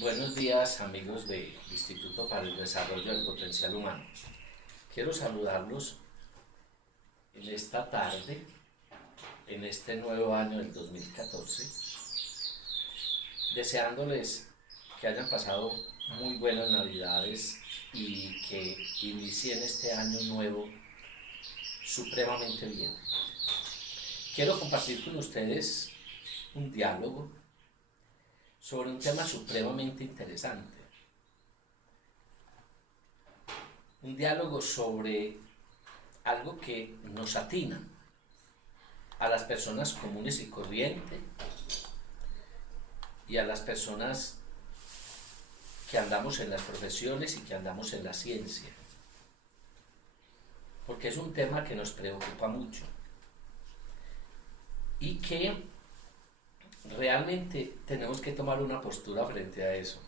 Buenos días, amigos del Instituto para el Desarrollo del Potencial Humano. Quiero saludarlos en esta tarde, en este nuevo año del 2014, deseándoles que hayan pasado muy buenas Navidades y que inicien este año nuevo supremamente bien. Quiero compartir con ustedes un diálogo sobre un tema supremamente interesante. Un diálogo sobre algo que nos atina a las personas comunes y corrientes y a las personas que andamos en las profesiones y que andamos en la ciencia, porque es un tema que nos preocupa mucho y que realmente tenemos que tomar una postura frente a eso.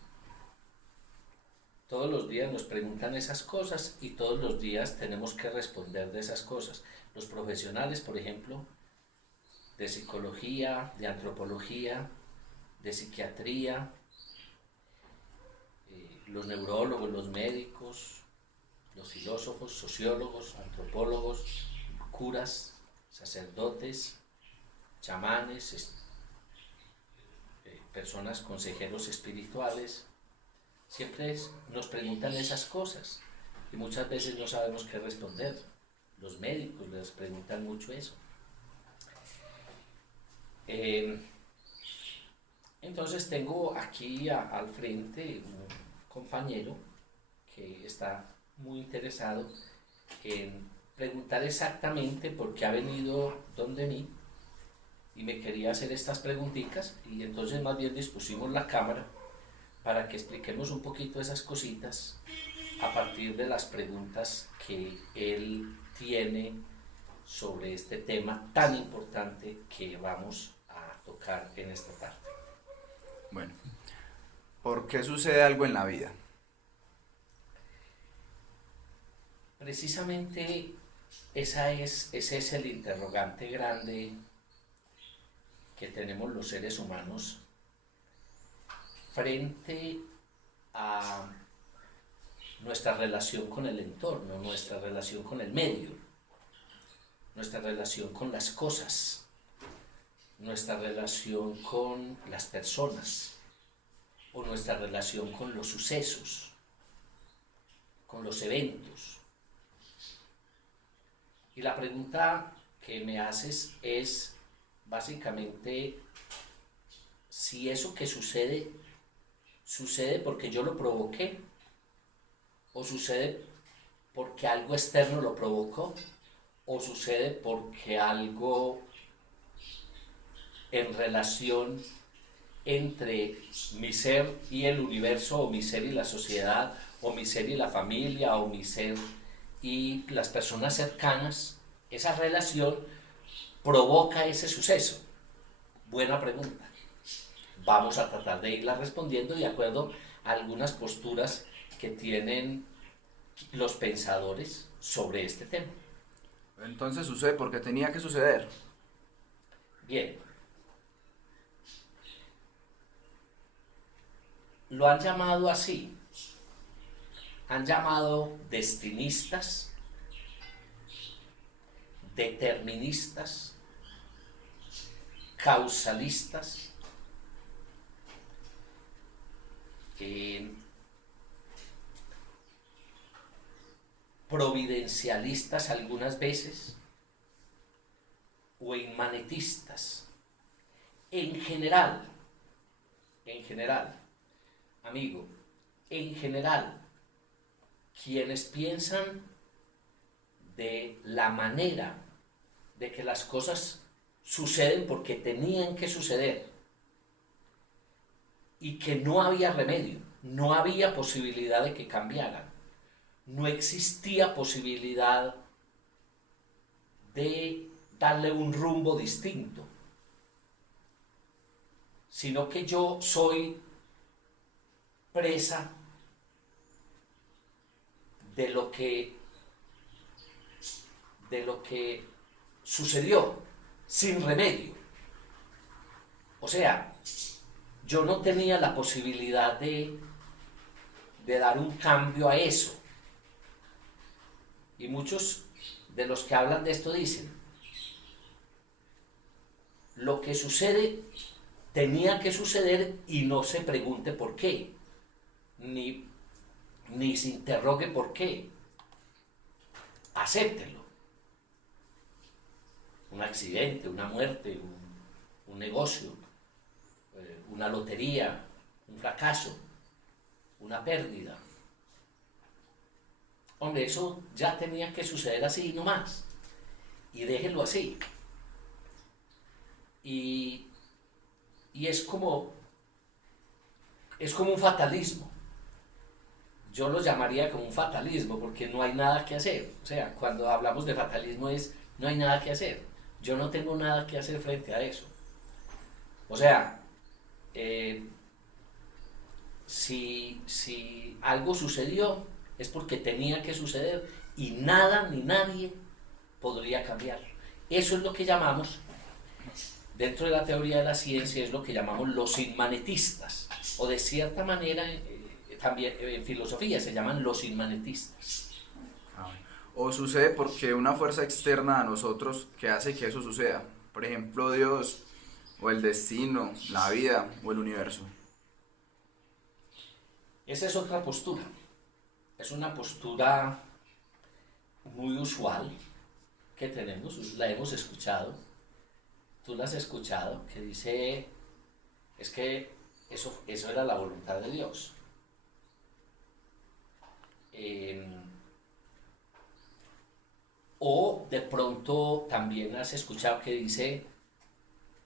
Todos los días nos preguntan esas cosas y todos los días tenemos que responder de esas cosas. Los profesionales, por ejemplo, de psicología, de antropología, de psiquiatría, los neurólogos, los médicos, los filósofos, sociólogos, antropólogos, curas, sacerdotes, chamanes, personas, consejeros espirituales, siempre nos preguntan esas cosas y muchas veces no sabemos qué responder. Los médicos les preguntan mucho eso. Entonces tengo aquí al frente un compañero que está muy interesado en preguntar exactamente por qué ha venido donde mí y me quería hacer estas preguntitas, y entonces más bien dispusimos la cámara para que expliquemos un poquito esas cositas a partir de las preguntas que él tiene sobre este tema tan importante que vamos a tocar en esta tarde. Bueno, ¿por qué sucede algo en la vida? Precisamente ese es el interrogante grande que tenemos los seres humanos frente a nuestra relación con el entorno, nuestra relación con el medio, nuestra relación con las cosas, nuestra relación con las personas o nuestra relación con los sucesos, con los eventos. Y la pregunta que me haces es básicamente si eso que sucede porque yo lo provoqué o sucede porque algo externo lo provocó o sucede porque algo en relación entre mi ser y el universo, o mi ser y la sociedad, o mi ser y la familia, o mi ser y las personas cercanas, esa relación provoca ese suceso. Buena pregunta. Vamos a tratar de irla respondiendo de acuerdo a algunas posturas que tienen los pensadores sobre este tema. Entonces sucede porque tenía que suceder. Bien, lo han llamado así, han llamado destinistas, deterministas, causalistas, providencialistas algunas veces, o inmanetistas. En general, amigo, en general, quienes piensan de la manera de que las cosas suceden porque tenían que suceder y que no había remedio, no había posibilidad de que cambiaran, no existía posibilidad de darle un rumbo distinto, sino que yo soy presa de lo que sucedió sin remedio. O sea, yo no tenía la posibilidad de dar un cambio a eso. Y muchos de los que hablan de esto dicen, lo que sucede tenía que suceder y no se pregunte por qué, ni se interrogue por qué. Acéptenlo. Un accidente, una muerte, un negocio, una lotería, un fracaso, una pérdida. Hombre, eso ya tenía que suceder así nomás. Y déjenlo así. Y es como un fatalismo. Yo lo llamaría como un fatalismo porque no hay nada que hacer. O sea, cuando hablamos de fatalismo no hay nada que hacer. Yo no tengo nada que hacer frente a eso. O sea, si algo sucedió es porque tenía que suceder y nada ni nadie podría cambiarlo. Eso es lo que llamamos, dentro de la teoría de la ciencia, es lo que llamamos los inmanetistas, o de cierta manera también en filosofía se llaman los inmanetistas. O sucede porque una fuerza externa a nosotros que hace que eso suceda. Por ejemplo, Dios, o el destino, la vida, o el universo. Esa es otra postura. Es una postura muy usual que tenemos, la hemos escuchado. Tú la has escuchado, que dice, es que eso era la voluntad de Dios. O de pronto también has escuchado que dice,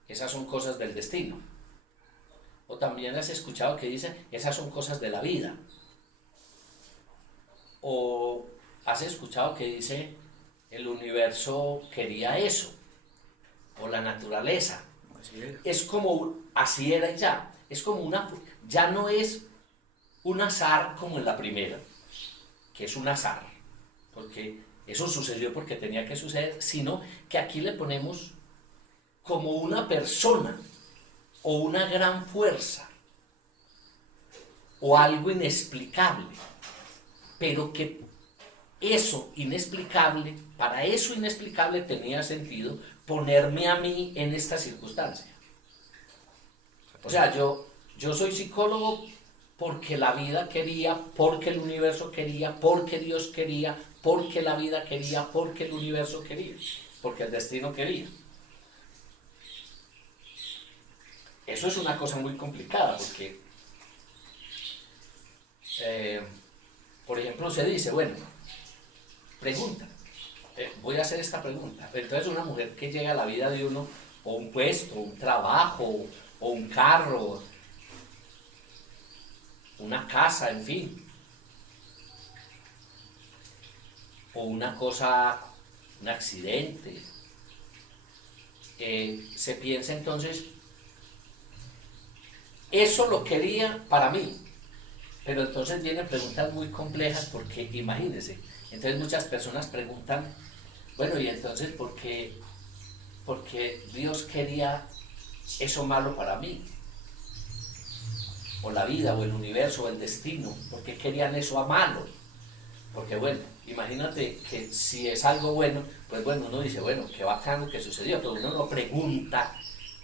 esas son cosas del destino. O también has escuchado que dice, esas son cosas de la vida. O has escuchado que dice, el universo quería eso. O la naturaleza. Es como, así era ya. Es como ya no es un azar como en la primera, que es un azar, porque eso sucedió porque tenía que suceder, sino que aquí le ponemos como una persona, o una gran fuerza, o algo inexplicable, pero que eso inexplicable, para eso inexplicable tenía sentido ponerme a mí en esta circunstancia. O sea, yo soy psicólogo porque la vida quería, porque el universo quería, porque Dios quería, porque la vida quería, porque el universo quería, porque el destino quería. Eso es una cosa muy complicada porque, por ejemplo, se dice, bueno, pregunta, voy a hacer esta pregunta. Entonces una mujer que llega a la vida de uno, o un puesto, un trabajo, o un carro, una casa, en fin, o una cosa, un accidente, se piensa entonces, eso lo quería para mí, pero entonces vienen preguntas muy complejas porque imagínense, entonces muchas personas preguntan, bueno, y entonces ¿por qué Dios quería eso malo para mí? O la vida, o el universo, o el destino, ¿por qué querían eso a malo? Porque bueno, imagínate que si es algo bueno, pues bueno, uno dice, bueno, qué bacano que sucedió, pero uno no pregunta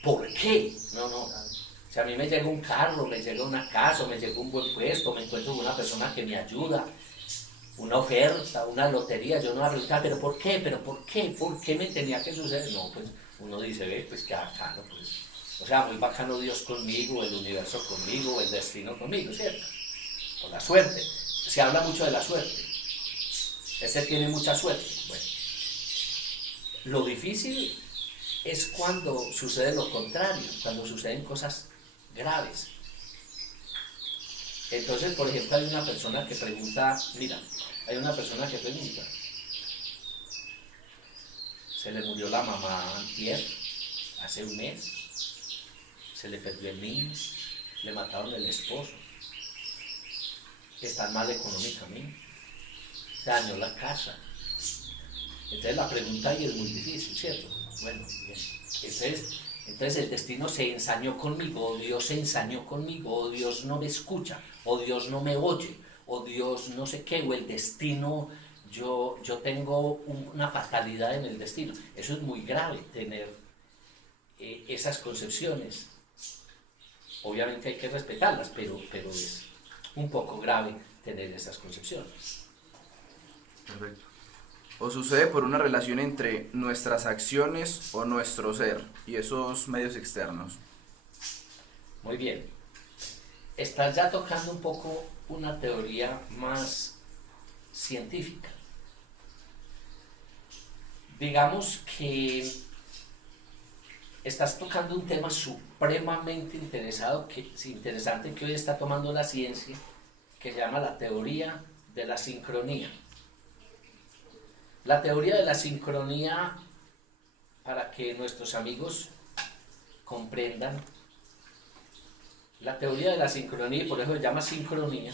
¿por qué? No. Si a mí me llega un carro, me llega una casa, me llega un buen puesto, me encuentro con una persona que me ayuda, una oferta, una lotería, yo no voy a preguntar, ¿pero por qué? ¿Pero por qué? ¿Por qué me tenía que suceder? No, pues uno dice, ve, pues qué bacano, pues. O sea, muy bacano Dios conmigo, el universo conmigo, el destino conmigo, ¿cierto? O la suerte. Se habla mucho de la suerte. Este tiene mucha suerte. Bueno, lo difícil es cuando sucede lo contrario, cuando suceden cosas graves. Entonces, por ejemplo, hay una persona que pregunta, se le murió la mamá antier, hace un mes, se le perdió el niño, le mataron el esposo, están mal económicamente, se dañó la casa. Entonces la pregunta ahí es muy difícil, ¿cierto? Bueno, bien. Entonces Entonces el destino se ensañó conmigo, o Dios se ensañó conmigo, o Dios no me escucha, o Dios no me oye, o Dios no sé qué, o el destino, yo tengo una fatalidad en el destino. Eso es muy grave, tener esas concepciones. Obviamente hay que respetarlas, pero es un poco grave tener esas concepciones. Perfecto. O sucede por una relación entre nuestras acciones o nuestro ser y esos medios externos. Muy bien. Estás ya tocando un poco una teoría más científica. Digamos que estás tocando un tema supremamente interesante que hoy está tomando la ciencia, que se llama la teoría de la sincronía. La teoría de la sincronía, para que nuestros amigos comprendan, la teoría de la sincronía, y por eso se llama sincronía,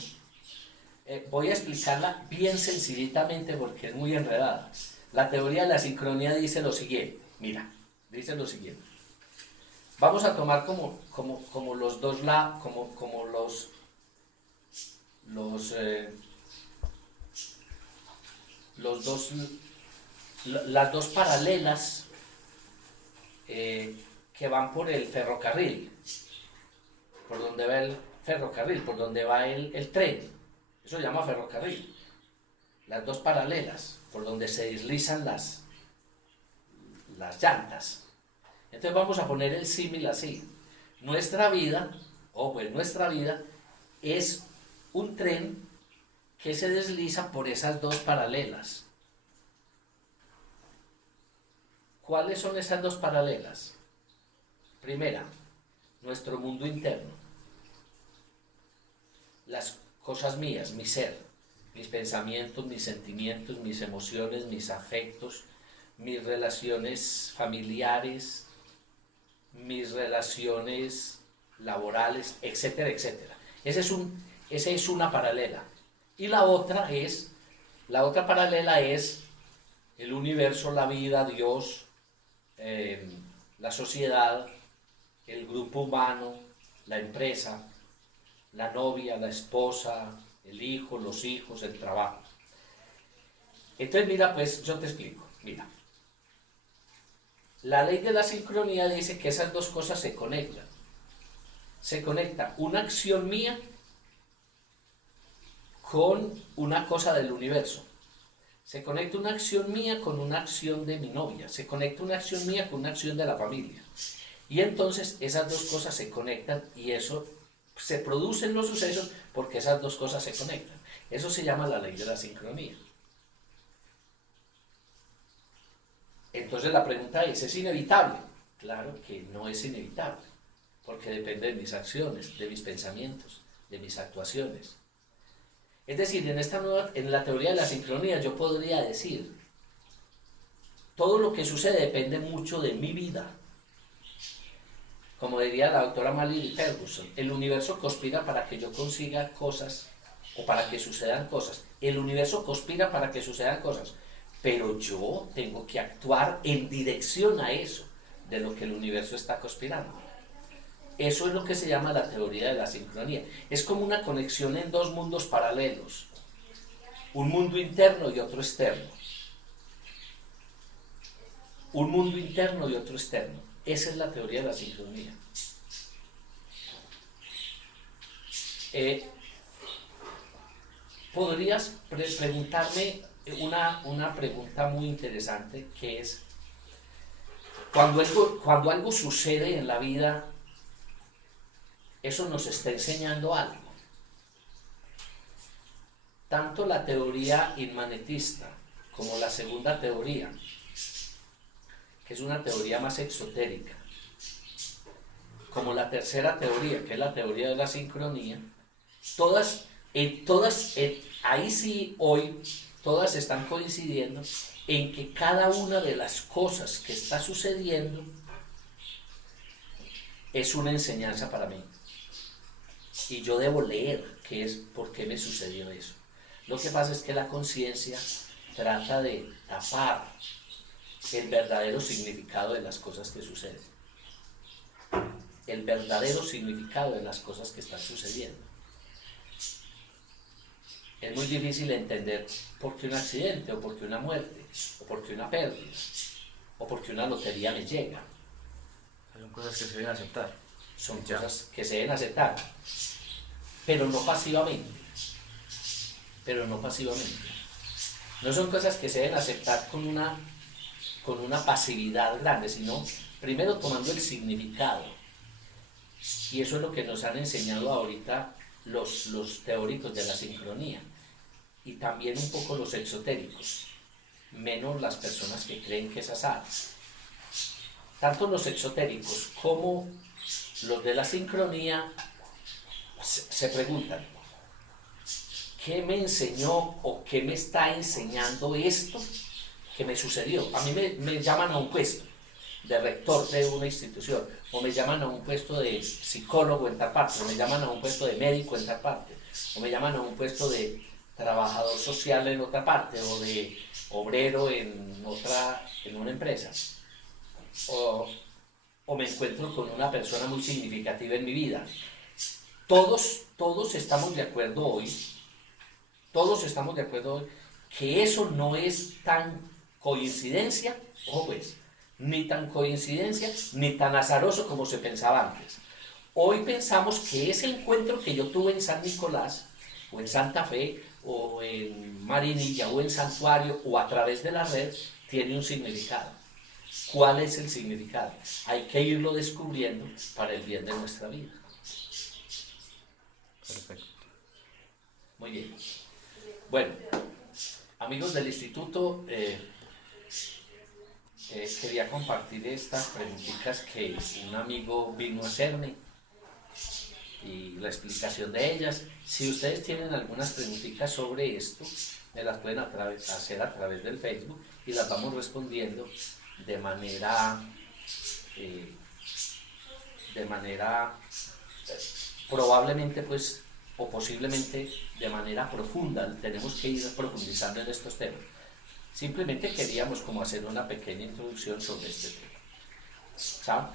voy a explicarla bien sencillitamente porque es muy enredada. La teoría de la sincronía dice lo siguiente, mira, dice lo siguiente. Vamos a tomar como los dos las dos paralelas que van por el ferrocarril, por donde va el ferrocarril, por donde va el tren. Eso se llama ferrocarril. Las dos paralelas, por donde se deslizan las llantas. Entonces vamos a poner el símil así. Nuestra vida es un tren que se desliza por esas dos paralelas. ¿Cuáles son esas dos paralelas? Primera, nuestro mundo interno. Las cosas mías, mi ser, mis pensamientos, mis sentimientos, mis emociones, mis afectos, mis relaciones familiares, mis relaciones laborales, etcétera, etcétera. Esa es una paralela. Y la otra paralela es el universo, la vida, Dios, la sociedad, el grupo humano, la empresa, la novia, la esposa, el hijo, los hijos, el trabajo. Entonces mira, pues yo te explico, mira. La ley de la sincronía dice que esas dos cosas se conectan. Se conecta una acción mía con una cosa del universo. Se conecta una acción mía con una acción de mi novia. Se conecta una acción mía con una acción de la familia. Y entonces esas dos cosas se conectan y eso se producen los sucesos porque esas dos cosas se conectan. Eso se llama la ley de la sincronía. Entonces la pregunta ¿es inevitable? Claro que no es inevitable, porque depende de mis acciones, de mis pensamientos, de mis actuaciones. Es decir, en la teoría de la sincronía yo podría decir, todo lo que sucede depende mucho de mi vida. Como diría la doctora Mallory Ferguson, el universo conspira para que yo consiga cosas o para que sucedan cosas. El universo conspira para que sucedan cosas, pero yo tengo que actuar en dirección a eso, de lo que el universo está conspirando. Eso es lo que se llama la teoría de la sincronía. Es como una conexión en dos mundos paralelos, un mundo interno y otro externo. Un mundo interno y otro externo. Esa es la teoría de la sincronía. Podrías preguntarme una pregunta muy interesante, que es, cuando algo sucede en la vida, eso nos está enseñando algo. Tanto la teoría inmanentista como la segunda teoría, que es una teoría más exotérica, como la tercera teoría, que es la teoría de la sincronía, ahí sí hoy, todas están coincidiendo en que cada una de las cosas que está sucediendo es una enseñanza para mí. Y yo debo leer qué es, por qué me sucedió eso. Lo que pasa es que la conciencia trata de tapar el verdadero significado de las cosas que suceden. el verdadero significado de las cosas que están sucediendo. Es muy difícil entender por qué un accidente, o por qué una muerte, o por qué una pérdida, o por qué una lotería me llega. Son cosas que se deben aceptar. Son cosas que se deben aceptar, pero no pasivamente. Pero no pasivamente. No son cosas que se deben aceptar con una pasividad grande, sino primero tomando el significado. Y eso es lo que nos han enseñado ahorita los teóricos de la sincronía, y también un poco los exotéricos, menos las personas que creen que es azar. Tanto los exotéricos como los de la sincronía se preguntan, ¿qué me enseñó o qué me está enseñando esto que me sucedió? A mí me llaman a un puesto de rector de una institución, o me llaman a un puesto de psicólogo en tal parte, o me llaman a un puesto de médico en tal parte, o me llaman a un puesto de trabajador social en otra parte, o de obrero en una empresa, o me encuentro con una persona muy significativa en mi vida. Todos estamos de acuerdo hoy, que eso no es tan coincidencia, ojo pues, ni tan coincidencia, ni tan azaroso como se pensaba antes. Hoy pensamos que ese encuentro que yo tuve en San Nicolás, o en Santa Fe, o en Marinilla, o en Santuario, o a través de la red, tiene un significado. ¿Cuál es el significado? Hay que irlo descubriendo para el bien de nuestra vida. Perfecto. Muy bien. Bueno, amigos del instituto, quería compartir estas preguntitas que un amigo vino a hacerme y la explicación de ellas. Si ustedes tienen algunas preguntitas sobre esto, me las pueden hacer a través del Facebook y las vamos respondiendo de manera probablemente pues, o posiblemente de manera profunda. Tenemos que ir profundizando en estos temas. Simplemente queríamos como hacer una pequeña introducción sobre este tema. ¿Chao?